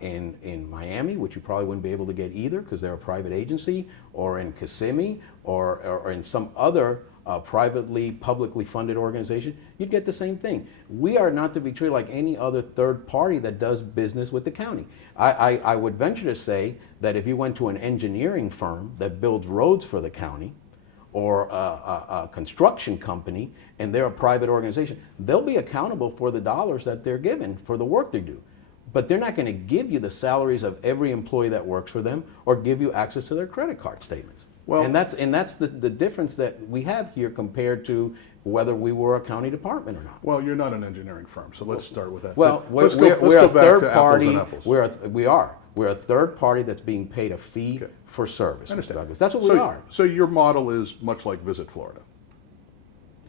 in Miami, which you probably wouldn't be able to get either because they're a private agency, or in Kissimmee, or in some other privately, publicly funded organization, you'd get the same thing. We are not to be treated like any other third party that does business with the county. I would venture to say that if you went to an engineering firm that builds roads for the county, or a construction company, and they're a private organization, they'll be accountable for the dollars that they're given for the work they do. But they're not going to give you the salaries of every employee that works for them or give you access to their credit card statements. Well, and that's the difference that we have here compared to whether we were a county department or not. Well, you're not an engineering firm, so let's start with that. Well, we're a third party. We're a third party that's being paid a fee for service, Mr. Douglas. That's what we are. So your model is much like Visit Florida.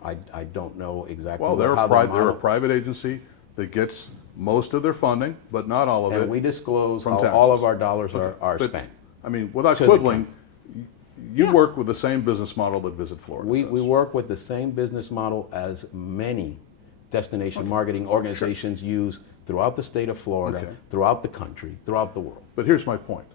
I don't know exactly. Well, they're a private agency that gets most of their funding, but not all of it. And we disclose how all of our dollars are spent. I mean, without quibbling, you work with the same business model that Visit Florida does. We work with the same business model as many destination marketing organizations use throughout the state of Florida, throughout the country, throughout the world. But here's my point.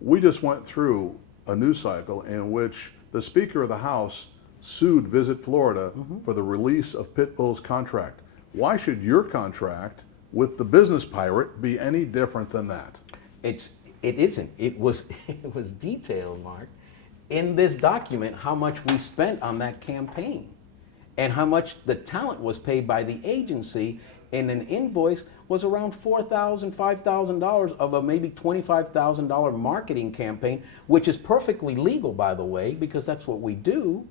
We just went through a news cycle in which the Speaker of the House sued Visit Florida for the release of Pitbull's contract. Why should your contract with the business pirate be any different than that? It isn't. It was detailed, Mark, in this document how much we spent on that campaign and how much the talent was paid by the agency, and an invoice was around $4,000, $5,000 of a maybe $25,000 marketing campaign, which is perfectly legal, by the way, because that's what we do,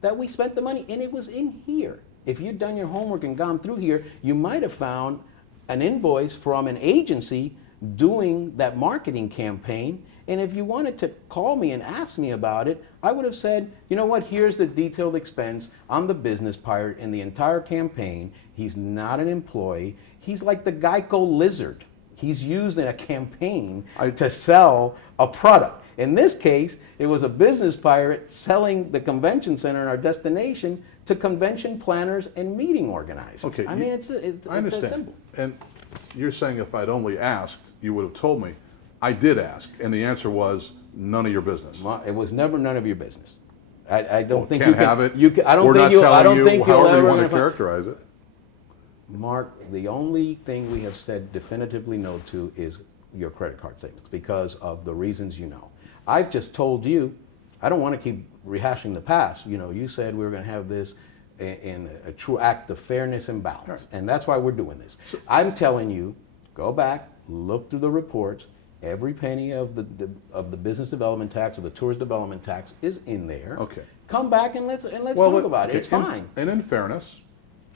that we spent the money, and it was in here. If you'd done your homework and gone through here, you might have found an invoice from an agency doing that marketing campaign. And if you wanted to call me and ask me about it, I would have said, you know what, here's the detailed expense on the business pirate in the entire campaign. He's not an employee. He's like the Geico lizard. He's used in a campaign to sell a product. In this case, it was a business pirate selling the convention center in our destination to convention planners and meeting organizers. Okay, I mean, it's that simple. And you're saying if I'd only asked, you would have told me. I did ask, and the answer was none of your business. It was never none of your business. I don't think can't you can have it. You can, I don't We're think not you. telling I don't you think you'll however ever you want to characterize it. Mark, the only thing we have said definitively no to is your credit card statements because of the reasons you know. I've just told you, I don't want to keep rehashing the past. You know, you said we were going to have this in a true act of fairness and balance, right. And that's why we're doing this. So, I'm telling you, go back, look through the reports. Every penny of the business development tax or the tourist development tax is in there. Okay. Come back and let's talk about it. It's fine. And in fairness,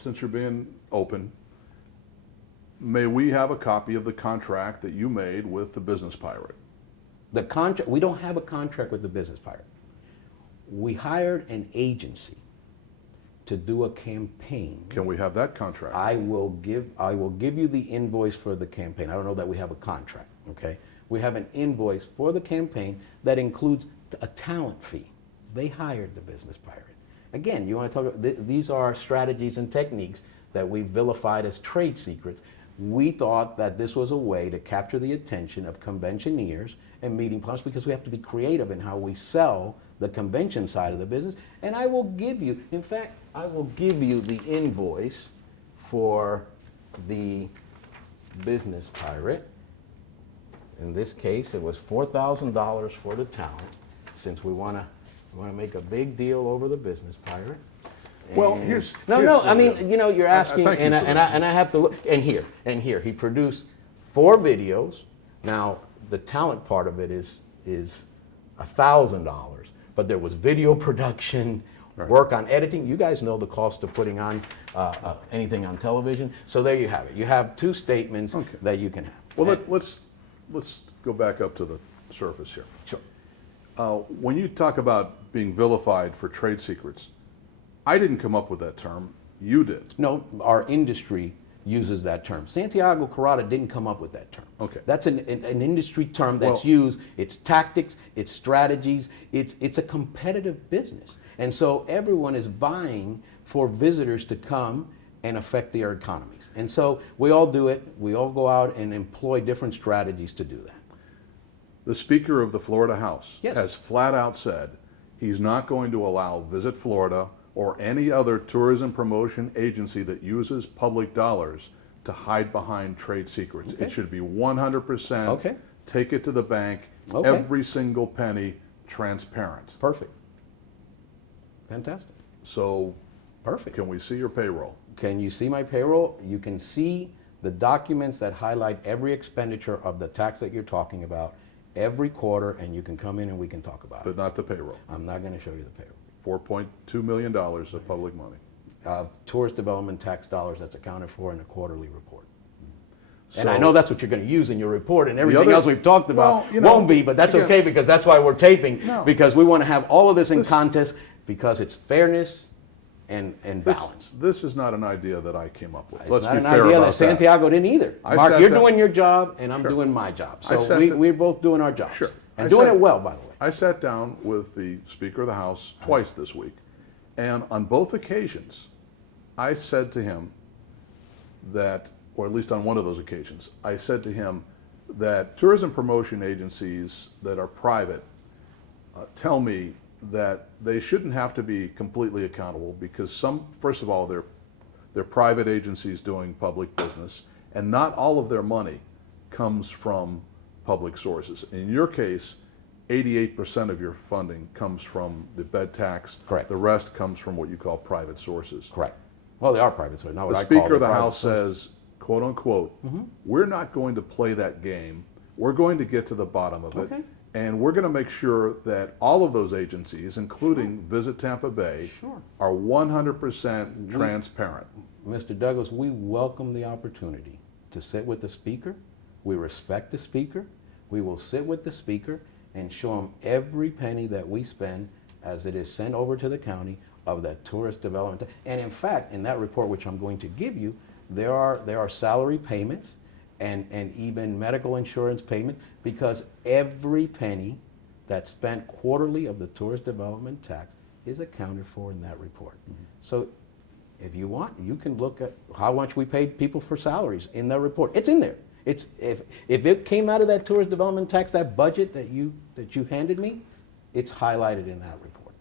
since you're being open, may we have a copy of the contract that you made with the business pirate? The contract. We don't have a contract with the business pirate. We hired an agency to do a campaign. Can we have that contract? I will give you the invoice for the campaign. I don't know that we have a contract. Okay. We have an invoice for the campaign that includes a talent fee. They hired the business pirate. Again, you want to talk about, these are strategies and techniques that we vilified as trade secrets. We thought that this was a way to capture the attention of conventioneers and meeting planners because we have to be creative in how we sell the convention side of the business. And I will give you, in fact, I will give you the invoice for the business pirate. In this case, it was $4,000 for the talent, since we want to make a big deal over the business pirate. And well, I mean, you know, you're asking, and I have to look, and here, he produced 4 videos. Now, the talent part of it is $1,000, but there was video production, work on editing. You guys know the cost of putting on anything on television. So there you have it. You have 2 statements that you can have. Well, let's go back up to the surface here. Sure. When you talk about being vilified for trade secrets, I didn't come up with that term. You did. No, our industry uses that term. Santiago Corrada didn't come up with that term. Okay. That's an industry term that's used. It's tactics, it's strategies, it's a competitive business. And so everyone is vying for visitors to come and affect their economies. And so we all do it. We all go out and employ different strategies to do that. The Speaker of the Florida House Yes. has flat out said he's not going to allow Visit Florida or any other tourism promotion agency that uses public dollars to hide behind trade secrets. Okay. It should be 100%. Okay. Take it to the bank, Okay. every single penny transparent. Perfect. Fantastic. So Perfect. can we see your payroll? Can you see my payroll? You can see the documents that highlight every expenditure of the tax that you're talking about every quarter, and you can come in and we can talk about it. But not the payroll. I'm not going to show you the payroll. $4.2 million of public money. Tourist development tax dollars that's accounted for in a quarterly report. And So- I know that's what you're going to use in your report, and everything other- else we've talked about Well, you know, won't be, but that's again- okay because that's why we're taping, No. because we want to have all of this in This- context because it's fairness and balance. This is not an idea that I came up with. It's Let's not be an fair idea about that Santiago didn't either. I Mark, sat you're down- doing your job and I'm Sure. doing my job. I So sat we, down- we're both doing our jobs. Sure. And I doing sat- it well, by the way. I sat down with the Speaker of the House twice this week, and on both occasions, I said to him that, or at least on one of those occasions, I said to him that tourism promotion agencies that are private tell me that they shouldn't have to be completely accountable because first of all, they're private agencies doing public business, and not all of their money comes from public sources. In your case, 88% of your funding comes from the bed tax. Correct. The rest comes from what you call private sources. Correct. Well, they are private, so not what The I call Speaker of the private House sources. says, quote unquote, we're not going to play that game. We're going to get to the bottom of it. Okay. And we're going to make sure that all of those agencies, including Visit Tampa Bay, Sure. are 100% transparent. Mr. Douglas, we welcome the opportunity to sit with the Speaker. We respect the Speaker. We will sit with the Speaker and show him every penny that we spend as it is sent over to the county of that tourist development. And in fact, in that report, which I'm going to give you, there are salary payments and even medical insurance payments, because every penny that's spent quarterly of the tourist development tax is accounted for in that report. So if you want, you can look at how much we paid people for salaries in that report. It's in there. It's if it came out of that tourist development tax, that budget that you handed me, it's highlighted in that report.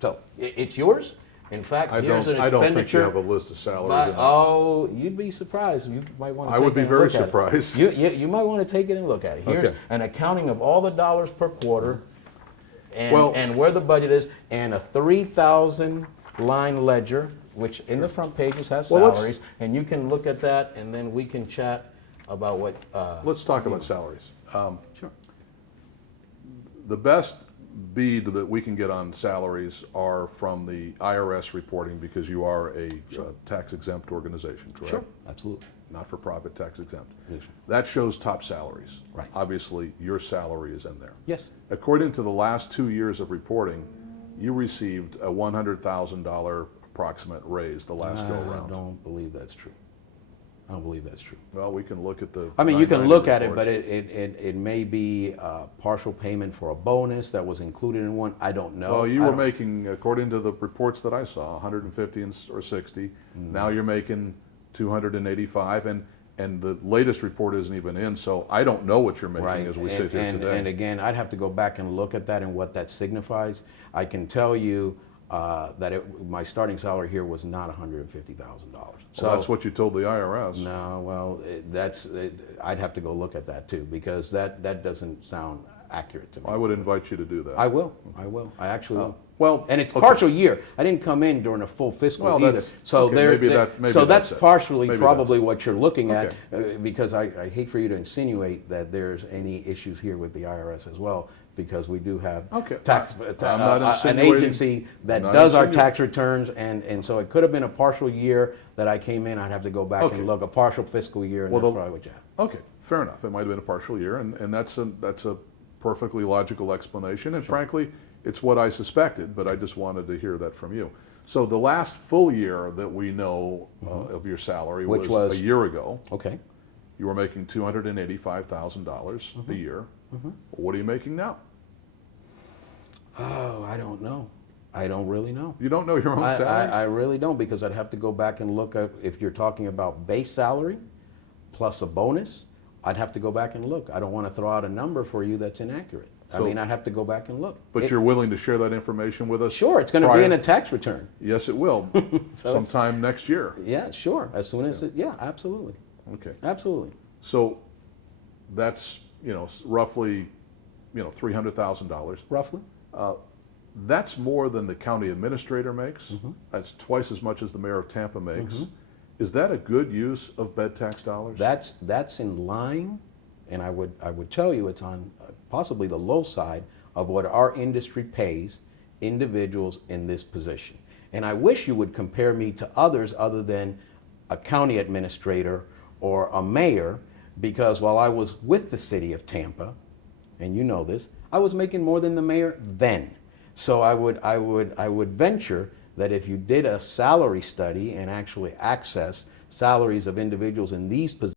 So it's yours. In fact, I here's an don't think you expenditure. have a list of salaries But, in there. oh, you'd be surprised. You might want to. I would be take it and very look at it. surprised. You might want to take it and look at it. Here's Okay. an accounting of all the dollars per quarter, and Well- and where the budget is, and a 3,000 line ledger, which in the front pages has Well, let's- salaries, and you can look at that, and then we can chat about what. Let's talk about salaries. Sure. The best bead that we can get on salaries are from the IRS reporting because you are a tax exempt organization, correct? Sure. Absolutely. Not-for-profit tax exempt. Yes. That shows top salaries. Right. Obviously, your salary is in there. Yes. According to the last 2 years of reporting, you received a $100,000 approximate raise the last I go-around. don't believe that's true. I don't believe that's true. Well, we can look at the. I mean, you can 990 look at it, but reports. it may be partial payment for a bonus that was included in one. I don't know. Well, you I were don't- making, according to the reports that I saw, 150 or 60. Now you're making 285, and the latest report isn't even in, so I don't know what you're making right. as we sit here and today. again, I'd have to go back and look at that and what that signifies. I can tell you that my starting salary here was not $150,000. Well, that's what you told the IRS. No, well, I'd have to go look at that too, because that doesn't sound accurate to me. I would invite you to do that. I will. I actually will. well, and it's okay. partial year. I didn't come in during a full fiscal Well, either. that's- So okay, there, maybe there- that- maybe so that's that's it. partially Maybe probably that's it. what you're looking at, Okay. because I hate for you to insinuate that there's any issues here with the IRS as well, because we do have Okay. tax I'm not an insinuating- agency that not does our insinuating. tax returns, and so it could have been a partial year that I came in. I'd have to go back Okay. and look, a partial fiscal year, and Well, that's the- probably what you have. Okay, fair enough. It might have been a partial year, and that's a perfectly logical explanation, and frankly, it's what I suspected, but I just wanted to hear that from you. So the last full year that we know of your salary Which was was- a year ago. Okay. You were making $285,000 a year. What are you making now? Oh, I don't know. I don't really know. You don't know your own salary? I really don't, because I'd have to go back and look at, if you're talking about base salary plus a bonus, I'd have to go back and look. I don't want to throw out a number for you that's inaccurate. So- I'd have to go back and look. But you're willing to share that information with us? Sure, it's going to be prior- in a tax return. Yes, it will, sometime next year. Yeah, sure, as soon as, yeah, absolutely, Okay. absolutely. So that's, roughly, $300,000. Roughly? That's more than the county administrator makes. Mm-hmm. That's twice as much as the mayor of Tampa makes. Is that a good use of bed tax dollars? That's in line, and I would tell you it's on possibly the low side of what our industry pays individuals in this position. And I wish you would compare me to others other than a county administrator or a mayor, because while I was with the city of Tampa, and you know this, I was making more than the mayor then. So I would venture that if you did a salary study and actually access salaries of individuals in these positions,